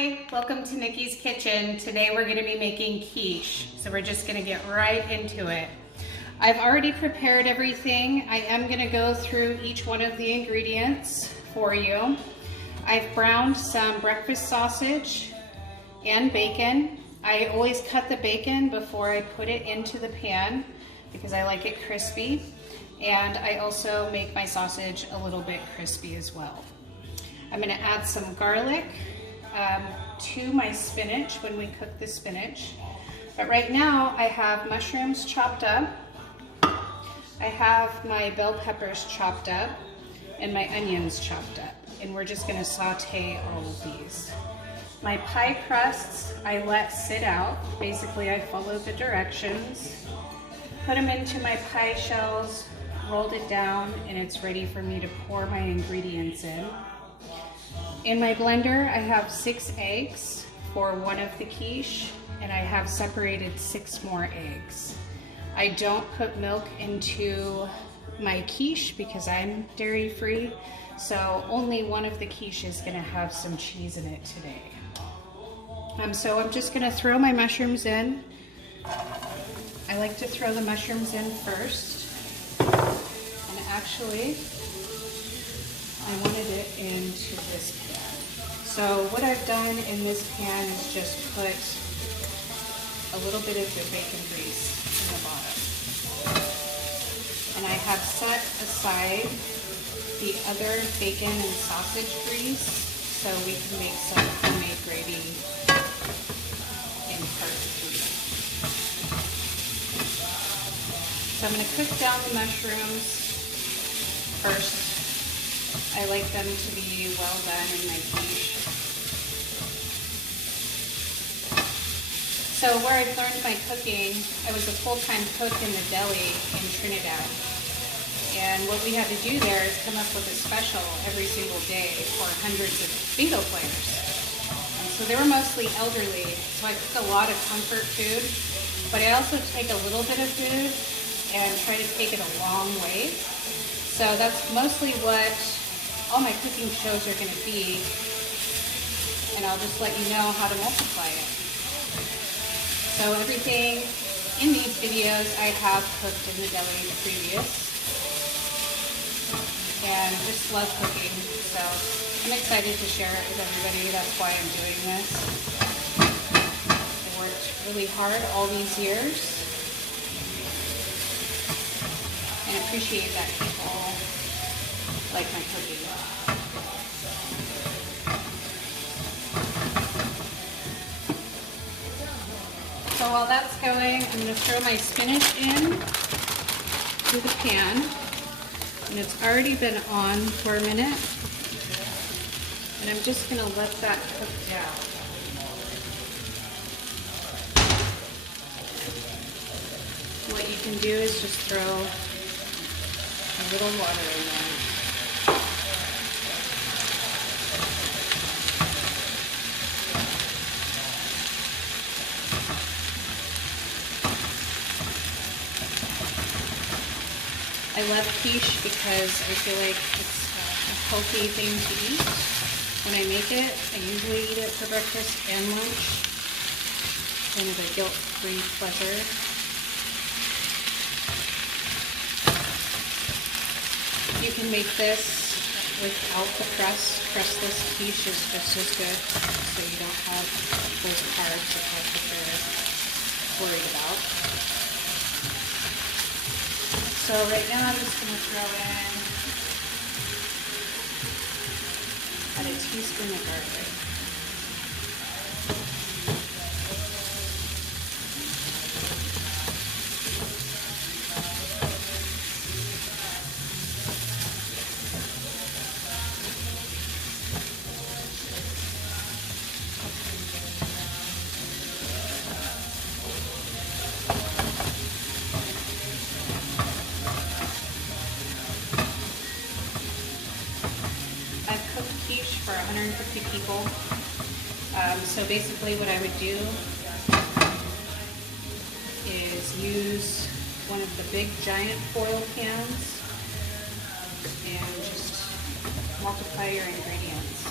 Hi, welcome to Nikki's Kitchen. Today we're going to be making quiche, so we're just going to get right into it. I've already prepared everything. I am going to go through each one of the ingredients for you. I've browned some breakfast sausage and bacon. I always cut the bacon before I put it into the pan because I like it crispy, and I also make my sausage a little bit crispy as well. I'm going to add some garlic to my spinach when we cook the spinach. But right now I have mushrooms chopped up, I have my bell peppers chopped up, and my onions chopped up. And we're just going to saute all of these. My pie crusts I let sit out. Basically I followed the directions, put them into my pie shells, rolled it down, and it's ready for me to pour my ingredients in. In my blender, I have 6 eggs for one of the quiche, and I have separated 6 more eggs. I don't put milk into my quiche because I'm dairy free, so only one of the quiche is going to have some cheese in it today. So I'm just going to throw my mushrooms in. I like to throw the mushrooms in first, and actually I wanted it into this pan. So what I've done in this pan is just put a little bit of the bacon grease in the bottom. And I have set aside the other bacon and sausage grease so we can make some homemade gravy in part 3. So I'm going to cook down the mushrooms first. I like them to be well done in my quiche. So where I've learned my cooking, I was a full-time cook in the deli in Trinidad. And what we had to do there is come up with a special every single day for hundreds of bingo players. And so they were mostly elderly, so I cook a lot of comfort food, but I also take a little bit of food and try to take it a long way. So that's mostly what all my cooking shows are going to be, and I'll just let you know how to multiply it. So everything in these videos I have cooked in the deli previous, and just love cooking, so I'm excited to share it with everybody. That's why I'm doing this. I worked really hard all these years, and appreciate that people like my cooking. So while that's going, I'm going to throw my spinach in to the pan, and it's already been on for a minute, and I'm just going to let that cook down. What you can do is just throw a little water in there. I love quiche because I feel like it's a healthy thing to eat. When I make it, I usually eat it for breakfast and lunch. Kind of a guilt-free pleasure. You can make this without the crust. Crustless quiche is just as good, so you don't have those carbs that you're worried about. So right now I'm just going to throw in about a teaspoon of garlic. For 150 people. So basically what I would do is use one of the big giant foil pans and just multiply your ingredients.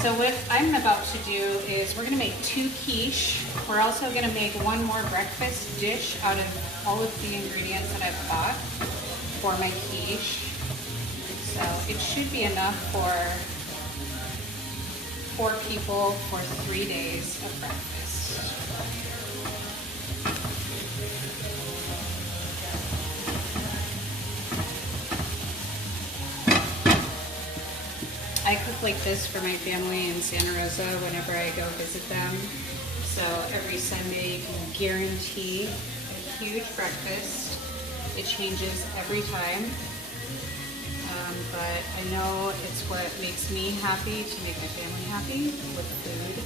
So what I'm about to do is we're gonna make 2 quiche. We're also gonna make 1 more breakfast dish out of all of the ingredients that I've bought for my quiche. So it should be enough for 4 people for 3 days of breakfast. I cook like this for my family in Santa Rosa whenever I go visit them. So every Sunday you can guarantee a huge breakfast. It changes every time. But I know it's what makes me happy to make my family happy with food.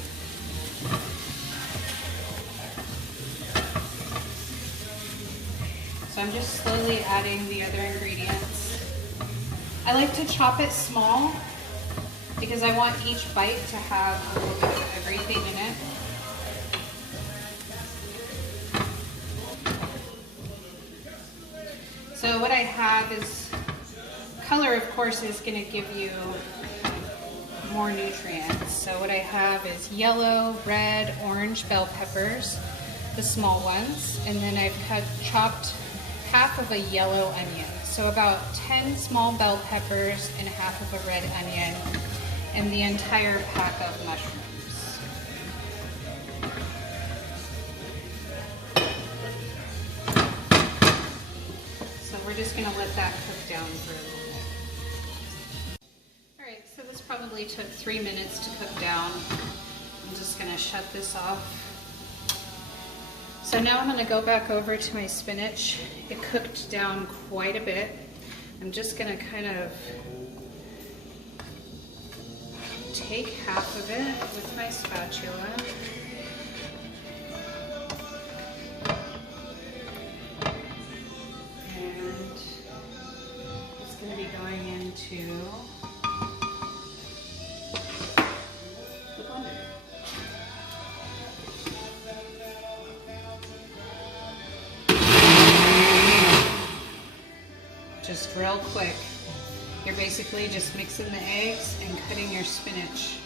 So I'm just slowly adding the other ingredients. I like to chop it small because I want each bite to have a little bit of everything in it. So what I have is, color of course is going to give you more nutrients. So what I have is yellow, red, orange bell peppers, the small ones, and then I've chopped half of a yellow onion. So about 10 small bell peppers and half of a red onion, and the entire pack of mushrooms. So we're just gonna let that cook down for a little bit. All right, so this probably took 3 minutes to cook down. I'm just gonna shut this off. So now I'm gonna go back over to my spinach. It cooked down quite a bit. I'm just gonna kind of take half of it with my spatula. And it's going to be going into the blender. Just real quick. You're basically just mixing the eggs and cutting your spinach.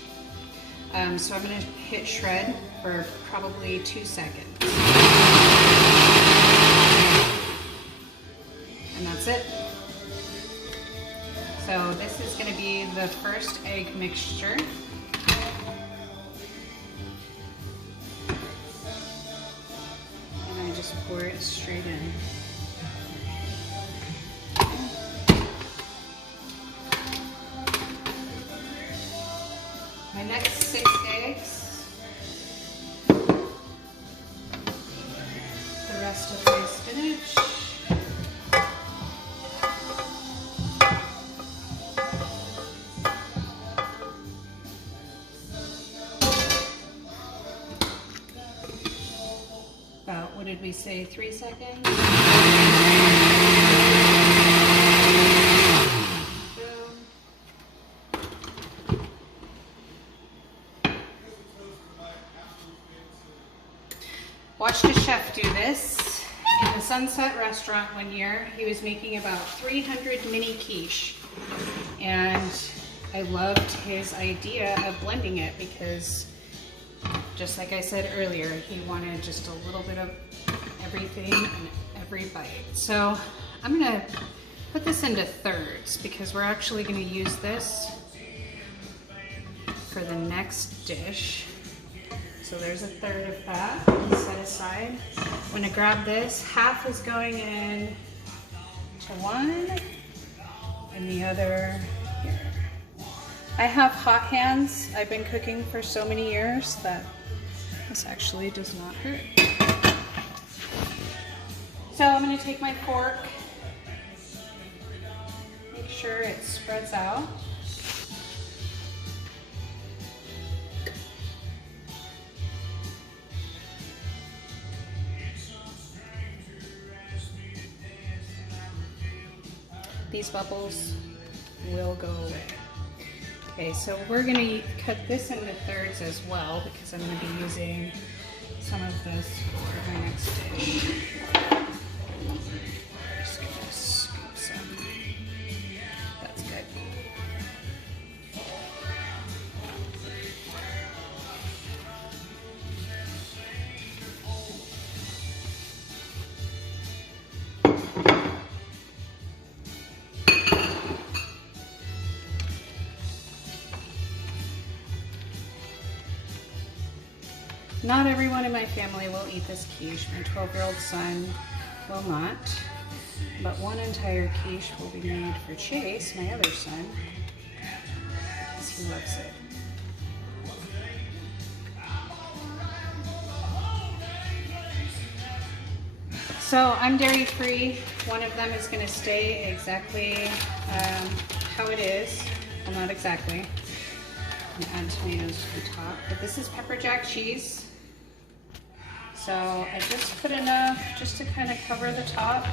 So I'm going to hit shred for probably 2 seconds. And that's it. So this is going to be the first egg mixture. And I just pour it straight in. My next 6 eggs, the rest of my spinach, about, what did we say, 3 seconds? Watched a chef do this in the Sunset restaurant one year. He was making about 300 mini quiche, and I loved his idea of blending it because, just like I said earlier, he wanted just a little bit of everything in every bite. So I'm gonna put this into thirds because we're actually gonna use this for the next dish. So there's a third of that set aside. I'm gonna grab this. Half is going in to one and the other here. I have hot hands. I've been cooking for so many years that this actually does not hurt. So I'm gonna take my fork, make sure it spreads out. These bubbles will go away. Okay, so we're gonna cut this into thirds as well because I'm gonna be using some of this for my next dish. Just gonna scoop some. That's good. Not everyone in my family will eat this quiche. My 12-year-old son will not, but one entire quiche will be made for Chase, my other son, because he loves it. So I'm dairy-free. One of them is going to stay exactly how it is. Well, not exactly. I'm going to add tomatoes to the top. But this is pepper jack cheese. So I just put enough just to kind of cover the top.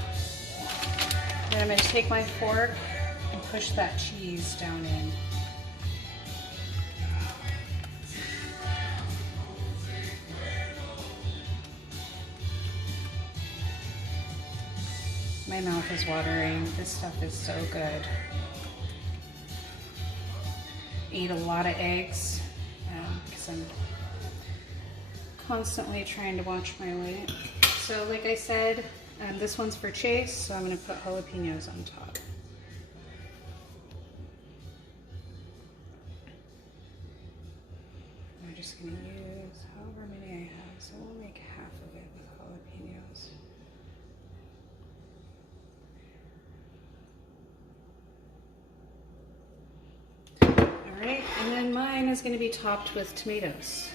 Then I'm going to take my fork and push that cheese down in. My mouth is watering. This stuff is so good. Eat a lot of eggs because I'm constantly trying to watch my weight. So like I said, this one's for Chase, so I'm going to put jalapenos on top. I'm just going to use however many I have, so we'll make half of it with jalapenos. Alright, and then mine is going to be topped with tomatoes.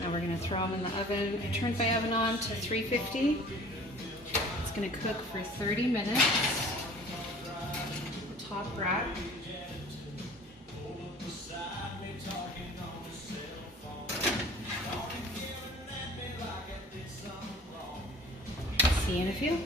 Now we're going to throw them in the oven. I turned my oven on to 350. It's going to cook for 30 minutes. The top rack. See you in a few.